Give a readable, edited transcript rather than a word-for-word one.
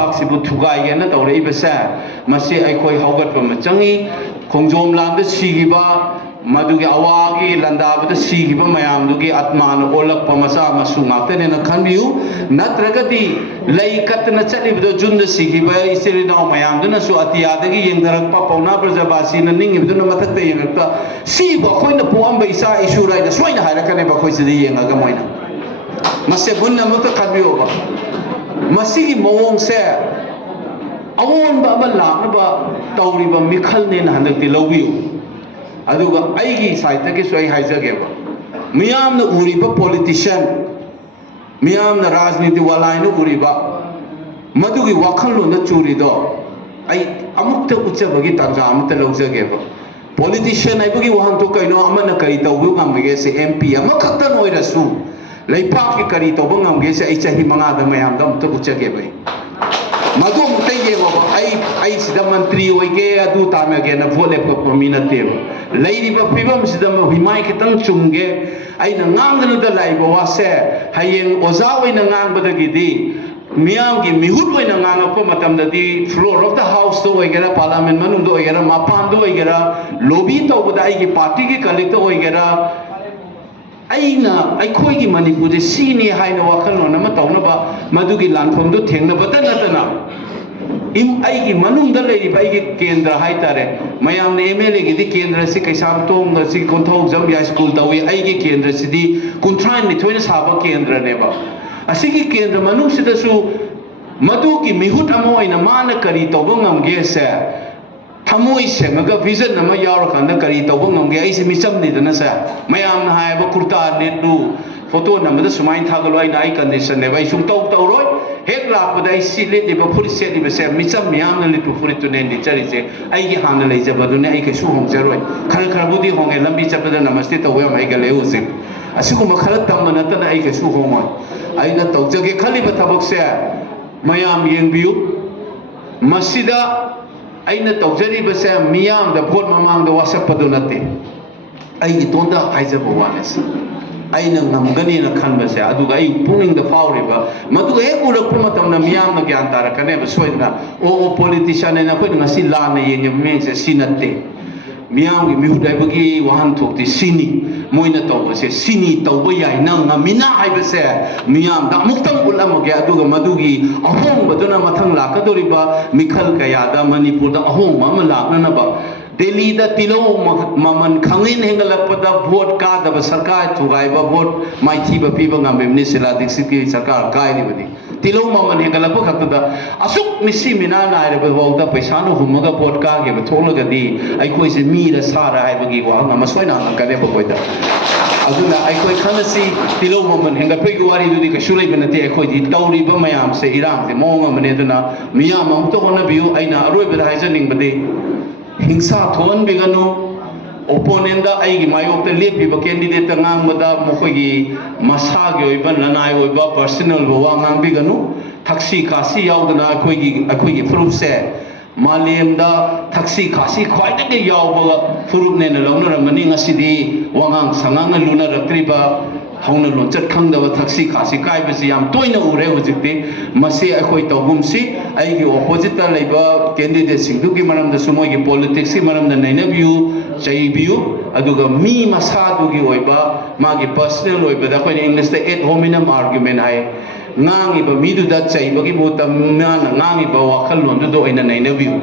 ꯂꯩꯄꯥꯛꯁꯤꯕꯨ ꯊꯨꯒꯥꯏꯒꯦꯅ ꯇꯧꯔꯛꯏꯕꯁꯦ ꯃꯁꯤ ꯑꯩꯈꯣꯏ ꯍꯧꯒꯠꯄ ꯑꯃ ꯆꯪꯏ ꯈꯣꯡꯖꯣꯝ ꯂꯥꯟꯗ ꯁꯤꯈꯤꯕ ꯃꯗꯨꯒꯤ ꯑꯋꯥꯒꯤ ꯂꯥꯟꯗꯥꯕꯗ ꯁꯤꯈꯤꯕ ꯃꯌꯥꯝꯗꯨꯒꯤ ꯑꯠꯃꯥꯅ ꯑꯣꯜꯂꯛꯄ ꯃꯆꯥ ꯃꯁꯨ ꯉꯥꯛꯇꯅꯦꯅ ꯈꯟꯕꯤꯌꯨ ꯅꯠꯇ꯭ꯔꯒꯗꯤ ꯂꯩ ꯀꯠꯇꯅ ꯆꯠꯂꯤꯕꯗꯣ ꯖꯨꯟꯗ ꯁꯤꯈꯤꯕ ꯏꯆꯤꯜ ꯏꯅꯥꯎ ꯃꯌꯥꯝꯗꯨꯅꯁꯨ ꯑꯇꯤꯌꯥꯗꯒꯤ ꯌꯦꯡꯊꯔꯛꯄ ꯄꯥꯎꯅꯥ ꯕ꯭ꯔꯖꯕꯥꯁꯤꯅ ꯅꯤꯡꯉꯤꯕꯗꯨꯅ ꯃꯊꯛꯇ ꯌꯦꯡꯉꯛꯄ ꯁꯤꯕꯨ ꯑꯩꯈꯣꯏꯅ ꯄꯣꯛꯑꯝꯕ ꯏꯆꯥ ꯏꯁꯨꯔꯥꯏꯅ ꯁꯣꯏꯅ ꯍꯥꯏꯔꯛꯀꯅꯦꯕ ꯑꯩꯈꯣꯏ ꯁꯤꯗ ꯌꯦꯡꯉꯒ ꯃꯣꯏꯅ ꯃꯁꯤ ꯃꯨꯟꯅ ꯑꯃꯨꯛꯇ ꯈꯟꯕꯤꯌꯣꯕ ꯃꯁꯤꯒꯤ ꯃꯑꯣꯡꯁꯦ ꯑꯑꯣꯟꯕ ꯑꯃ ꯂꯥꯛꯅꯕ ꯇꯧꯔꯤꯕ ꯃꯤꯈꯜꯅꯦꯅ ꯍꯟꯗꯛꯇꯤ ꯂꯧꯕꯤꯌꯨ ꯑꯗꯨꯒ ꯑꯩꯒꯤ ꯁꯥꯏꯠꯇꯒꯤꯁꯨ ꯑꯩ ꯍꯥꯏꯖꯒꯦꯕ ꯃꯤꯌꯥꯝꯅ ꯎꯔꯤꯕ ꯄꯣꯂꯤꯇꯤꯁꯤꯌꯟ ꯃꯤꯌꯥꯝꯅ ꯔꯥꯖꯅꯤꯇꯤ ꯋꯥꯂꯥꯏꯅ ꯎꯔꯤꯕ ꯃꯗꯨꯒꯤ ꯋꯥꯈꯜꯂꯣꯟꯗ ꯆꯨꯔꯤꯗꯣ ꯑꯩ ꯑꯃꯨꯛꯇ ꯎꯠꯆꯕꯒꯤ ꯇꯥꯟꯖꯥ ꯑꯃꯠꯇ ꯂꯧꯖꯒꯦꯕ ꯄꯣꯂꯤꯇꯤꯁꯤꯌꯟ ꯍꯥꯏꯕꯒꯤ ꯋꯥꯍꯟꯊꯣꯛ ꯀꯩꯅꯣ ꯑꯃꯅ ꯀꯔꯤ ꯇꯧꯕ ꯉꯝꯒꯦꯁꯦ MP ꯑꯃꯈꯛꯇꯪ ꯑꯣꯏꯔꯁꯨ ꯂꯩꯄꯥꯛꯀꯤ ꯀꯔꯤ ꯇꯧꯕ ꯉꯝꯒꯦꯁꯦ ꯑꯩ ꯆꯍꯤ 5ꯗ ꯃꯌꯥꯝꯗ ꯑꯃꯨꯛꯇ ꯎꯠꯆꯒꯦꯕ ꯃꯗꯨ ꯑꯃꯨꯛꯇ ꯌꯦꯡꯉꯣꯕ ꯑꯩ ꯁꯤꯗ ꯃꯟꯇ꯭ꯔꯤ ꯑꯣꯏꯒꯦ ꯑꯗꯨ ꯇꯥꯟꯅꯒꯦꯅ ꯚꯣꯠ ꯂꯦꯞꯄꯛꯄ ꯃꯤ ꯅꯠꯇꯦꯕ ꯂꯩꯔꯤꯕ ꯐꯤꯕꯝꯁꯤꯗ ꯍꯤꯃꯥꯏ ꯈꯤꯇꯪ ꯆꯨꯝꯒꯦ ꯑꯩꯅ ꯉꯥꯡꯗꯅꯗ ꯂꯥꯛꯏꯕ ꯋꯥꯁꯦ ꯍꯌꯦꯡ ꯑꯣꯖꯥ ꯑꯣꯏꯅ ꯉꯥꯡꯕꯗꯒꯤꯗꯤ ꯃꯤꯌꯥꯝꯒꯤ ꯃꯤꯍꯨꯠ ꯑꯣꯏꯅ ꯉꯥꯡꯉꯛꯄ ꯃꯇꯝꯗꯗꯤ ꯐ꯭ꯂꯣꯔ ꯑꯣꯐ ꯗ ꯍꯥꯎꯁꯇ ꯑꯣꯏꯒꯦꯔꯥ ꯄꯥꯔꯂꯤꯌꯥꯃꯦꯟ ꯃꯅꯨꯡꯗ ꯑꯣꯏꯒꯦꯔꯥ ꯃꯄꯥꯟꯗ ꯑꯣꯏꯒꯦꯔꯥ ꯂꯣꯕꯤ ꯇꯧꯕꯗ ꯑꯩꯒꯤ ꯄꯥꯔꯇꯤꯒꯤ ꯀꯂꯤꯛꯇ ꯑꯣꯏꯒꯦꯔꯥ ꯑꯩꯈꯣꯏꯒꯤ ꯃꯅꯤꯄꯨꯔꯗ ꯁꯤꯅꯤ ꯍꯥꯏꯅ ꯋꯥꯈꯜꯂꯣꯟ ꯑꯃ ꯇꯧꯅꯕ ꯃꯗꯨꯒꯤ ꯂꯥꯟꯐꯝꯗꯨ ꯊꯦꯡꯅꯕꯇ ꯅꯠꯇꯅ ꯑꯩꯒꯤ ꯃꯅꯨꯡꯗ ꯂꯩꯔꯤꯕ ꯑꯩꯒꯤ ꯀꯦꯟꯗ꯭ꯔ ꯍꯥꯏꯇꯥꯔꯦ ꯃꯌꯥꯝꯅ MLAꯒꯤꯗꯤ ꯀꯦꯟꯗ꯭ꯔꯁꯤ ꯀꯩꯁꯥꯝꯊꯣꯡ ꯁꯤ ꯀꯣꯟꯊꯧꯖꯝ ꯌꯥꯏ ꯁ꯭ꯀꯨꯜ ꯇꯧꯏ ꯑꯩꯒꯤ ꯀꯦꯟꯗ꯭ꯔꯁꯤꯗꯤ 32ꯅ ꯁꯥꯕ ꯀꯦꯟꯗ꯭ꯔꯅꯦꯕ ꯑꯁꯤꯒꯤ ꯀꯦꯟꯗ꯭ꯔ ꯃꯅꯨꯡꯁꯤꯗꯁꯨ ꯃꯗꯨꯒꯤ ꯃꯤꯍꯨꯠ ꯑꯃ ꯑꯣꯏꯅ ꯃꯥꯅ ꯀꯔꯤ ꯇꯧꯕ ꯉꯝꯒꯦꯁꯦ ꯊꯃꯣꯏ ꯁꯦꯡꯉꯒ ꯚꯤꯖꯟ ꯑꯃ ꯌꯥꯎꯔꯀꯥꯟꯗ ꯀꯔꯤ ꯇꯧꯕ ꯉꯝꯒꯦ ꯑꯩꯁꯦ ꯃꯤꯆꯝꯅꯤꯗꯅ ꯁꯦ ꯃꯌꯥꯝꯅ ꯍꯥꯏꯕ ꯀꯨꯔꯇꯥ ꯂꯤꯠꯂꯨ ꯐꯣꯇꯣ ꯅꯝꯕꯗ ꯁꯨꯃꯥꯏꯅ ꯊꯥꯒꯠꯂꯨ ꯑꯩ ꯀꯟꯗꯤꯁꯟꯅꯦꯕ ꯑꯩ ꯁꯨꯡꯇꯧ ꯇꯧꯔꯣꯏ ꯍꯦꯛ ꯂꯥꯛꯄꯗ ꯑꯩ ꯁꯤ ꯂꯤꯠꯂꯤꯕ ꯐꯨꯔꯤꯠ ꯁꯦꯠꯂꯤꯕꯁꯦ ꯃꯤꯆꯝ ꯃꯤꯌꯥꯝꯅ ꯂꯤꯠꯄ ꯐꯨꯔꯤꯠꯇꯨꯅꯦ ꯂꯤꯠꯆꯔꯤꯁꯦ ꯑꯩꯒꯤ ꯍꯥꯟꯅ ꯂꯩꯖꯕꯗꯨꯅꯦ ꯑꯩ ꯀꯩꯁꯨ ꯍꯣꯡꯖꯔꯣꯏ ꯈꯔꯕꯨꯗꯤ ꯍꯣꯡꯉꯦ ꯂꯝꯕꯤ ꯆꯠꯄꯗ ꯅꯃꯁꯇꯦ ꯇꯧꯕ ꯌꯥꯝ ꯍꯩꯒꯠꯂꯦ ꯍꯧꯖꯤꯛ ꯑꯁꯤꯒꯨꯝꯕ ꯈꯔ ꯇꯝꯕ ꯅꯠꯇꯅ ꯑꯩ ꯀꯩꯁꯨ ꯍꯣꯡꯉꯣꯏ ꯑꯩꯅ ꯇꯧꯖꯒꯦ ꯈꯜꯂꯤꯕ ꯊꯕꯛꯁꯦ ꯃꯌꯥꯝ ꯌꯦꯡꯕꯤꯌꯨ ꯃꯁꯤꯗ ꯑꯩꯅ ꯇꯧꯖꯔꯤꯕꯁꯦ ꯃꯤꯌꯥꯝꯗ ꯚꯣꯠ ꯃꯃꯥꯡꯗ ꯋꯥꯁꯛꯄꯗꯨ ꯅꯠꯇꯦ ꯑꯩ ꯏꯇꯣꯟꯗ ꯍꯥꯏꯖꯕ ꯋꯥꯅꯦ ꯑꯩꯅ ꯉꯝꯒꯅꯤꯅ ꯈꯟꯕꯁꯦ ꯑꯗꯨꯒ ꯑꯩ ꯄꯨꯛꯅꯤꯡꯗ ꯐꯥꯎꯔꯤꯕ ꯃꯗꯨꯒ ꯍꯦꯛ ꯎꯔꯛꯄ ꯃꯇꯝꯗ ꯃꯤꯌꯥꯝꯅ ꯒ꯭ꯌꯥꯟ ꯇꯥꯔꯛꯀꯅꯦꯕ ꯁꯣꯏꯗꯅ ꯄꯣꯂꯤꯇꯤꯁꯤꯌꯟ ꯍꯥꯏꯅ ꯑꯩꯈꯣꯏꯅ ꯉꯁꯤ ꯂꯥꯟꯅ ꯌꯦꯡꯉꯤꯕ ꯃꯤꯠꯌꯦꯡꯁꯦ ꯁꯤ ꯅꯠꯇꯦ ꯃꯤꯌꯥꯝꯒꯤ ꯃꯤꯍꯨꯠ ꯍꯥꯏꯕꯒꯤ ꯋꯥꯍꯟꯊꯣꯛꯇꯤ ꯁꯤꯅꯤ ꯃꯣꯏꯅ ꯇꯧꯕꯁꯦ ꯁꯤꯅꯤ ꯇꯧꯕ ꯌꯥꯏ ꯅꯪ ꯉꯝꯃꯤꯅ ꯍꯥꯏꯕꯁꯦ ꯃꯤꯌꯥꯝꯗ ꯑꯃꯨꯛꯇꯪ ꯎꯠꯂꯝꯃꯒꯦ ꯑꯗꯨꯒ ꯃꯗꯨꯒꯤ ꯑꯍꯣꯡꯕꯗꯨꯅ ꯃꯊꯪ ꯂꯥꯛꯀꯗꯧꯔꯤꯕ ꯃꯤꯈꯜ ꯀꯌꯥꯗ ꯃꯅꯤꯄꯨꯔꯗ ꯑꯍꯣꯡꯕ ꯑꯃ ꯂꯥꯛꯅꯅꯕ ꯗꯦꯜꯂꯤꯗ ꯇꯤꯜꯍꯧ ꯃꯃꯜ ꯈꯪꯍꯦꯟ ꯍꯦꯟꯒꯠꯂꯛꯄꯗ ꯚꯣꯠ ꯀꯥꯗꯕ ꯁꯔꯀꯥꯔ ꯊꯨꯒꯥꯏꯕ ꯚꯣꯠ ꯃꯥꯏꯊꯤꯕ ꯄꯤꯕ ꯉꯝꯃꯤꯕꯅꯤ ꯁꯤꯂꯥ ꯗꯤꯛꯁꯤꯠꯀꯤ ꯁꯔꯀꯥꯔ ꯀꯥꯏꯔꯤꯕꯅꯤ ꯇꯤꯜꯍꯧ ꯃꯃꯜ ꯍꯦꯟꯒꯠꯂꯛꯄ ꯈꯛꯇꯗ ꯑꯁꯨꯛ ꯃꯤꯁꯤ ꯃꯤꯅꯥ ꯅꯥꯏꯔꯕ ꯐꯥꯎꯗ ꯄꯩꯁꯥꯅ ꯍꯨꯝꯃꯒ ꯚꯣꯠ ꯀꯥꯈꯤꯕ ꯊꯣꯛꯂꯒꯗꯤ ꯑꯩꯈꯣꯏꯁꯦ ꯃꯤꯔ ꯁꯥꯔ ꯍꯥꯏꯕꯒꯤ ꯋꯥꯍꯪ ꯑꯃ ꯁꯣꯏꯅ ꯍꯪꯉꯛꯀꯅꯦꯕ ꯑꯩꯈꯣꯏꯗ ꯑꯗꯨꯅ ꯑꯩꯈꯣꯏ ꯈꯟꯅꯁꯤ ꯇꯤꯜꯍꯧ ꯃꯃꯜ ꯍꯦꯟꯒꯠꯄꯒꯤ ꯋꯥꯔꯤꯗꯨꯗꯤ ꯀꯩꯁꯨ ꯂꯩꯕ ꯅꯠꯇꯦ ꯑꯩꯈꯣꯏꯗꯤ ꯇꯧꯔꯤꯕ ꯃꯌꯥꯝꯁꯦ ꯏꯔꯥꯡꯁꯦ ꯃꯑꯣꯡ ꯑꯃꯅꯤ ꯑꯗꯨꯅ ꯃꯤꯌꯥꯝ ꯑꯃꯨꯛꯇ ꯍꯣꯠꯅꯕꯤꯌꯨ ꯑꯩꯅ ꯑꯔꯣꯏꯕꯗ ꯍꯥꯏꯖꯅꯤꯡꯕꯗꯤ ꯍꯤꯡꯁꯥ ꯊꯣꯛꯍꯟꯕꯤꯒꯅꯨ ꯑꯣꯄꯣꯅꯦꯟꯗ ꯑꯩꯒꯤ ꯃꯥꯌꯣꯛꯇ ꯂꯦꯞꯄꯤꯕ ꯀꯦꯟꯗꯤꯗꯦꯠꯇ ꯉꯥꯡꯕꯗ ꯃꯈꯣꯏꯒꯤ ꯃꯁꯥꯒꯤ ꯑꯣꯏꯕ ꯅꯅꯥꯏ ꯑꯣꯏꯕ ꯄꯔꯁꯣꯅꯦꯜ ꯋꯥ ꯉꯥꯡꯕꯤꯒꯅꯨ ꯊꯛꯁꯤ ꯈꯥꯁꯤ ꯌꯥꯎꯗꯅ ꯑꯩꯈꯣꯏꯒꯤ ꯐꯨꯔꯨꯞꯁꯦ ꯃꯥꯂꯦꯝꯗ ꯊꯛꯁꯤ ꯈꯥꯁꯤ ꯈ꯭ꯋꯥꯏꯗꯒꯤ ꯌꯥꯎꯕ ꯐꯨꯔꯨꯞꯅꯦꯅ ꯂꯧꯅꯔꯝꯕꯅꯤ ꯉꯁꯤꯗꯤ ꯋꯥꯉꯥꯡ ꯁꯉꯥꯡꯅ ꯂꯨꯅꯔꯛꯇ꯭ꯔꯤꯕ ꯍꯧꯅ ꯂꯣꯟꯆꯠ ꯈꯪꯗꯕ ꯊꯛꯁꯤ ꯈꯥꯁꯤ ꯀꯥꯏꯕꯁꯤ ꯌꯥꯝ ꯇꯣꯏꯅ ꯎꯔꯦ ꯍꯧꯖꯤꯛꯇꯤ ꯃꯁꯤ ꯑꯩꯈꯣꯏ ꯇꯧꯒꯨꯝꯁꯤ ꯑꯩꯒꯤ ꯑꯣꯄꯣꯖꯤꯠꯇ ꯂꯩꯕ ꯀꯦꯟꯗꯤꯗꯦꯠꯁꯤꯡꯗꯨꯒꯤ ꯃꯔꯝꯗꯁꯨ ꯃꯣꯏꯒꯤ ꯄꯣꯂꯤꯇꯤꯛꯁꯀꯤ ꯃꯔꯝꯗ ꯅꯩꯅꯕꯤꯌꯨ ꯆꯩꯕꯤꯌꯨ ꯑꯗꯨꯒ ꯃꯤ ꯃꯁꯥꯗꯨꯒꯤ ꯑꯣꯏꯕ ꯃꯥꯒꯤ ꯄꯔꯁꯣꯅꯦꯜ ꯑꯣꯏꯕꯗ ꯑꯩꯈꯣꯏꯅ ꯏꯪꯂꯤꯁꯇ ꯑꯦꯠ ꯍꯣꯃꯤꯅꯝ ꯑꯥꯔꯒꯨꯃꯦꯟ ꯍꯥꯏ ꯉꯥꯡꯉꯤꯕ ꯃꯤꯗꯨꯗ ꯆꯩꯕꯒꯤ ꯃꯍꯨꯠꯇ ꯃꯥꯅ ꯉꯥꯡꯉꯤꯕ ꯋꯥꯈꯜꯂꯣꯟꯗꯨꯗ ꯑꯣꯏꯅ ꯅꯩꯅꯕꯤꯌꯨ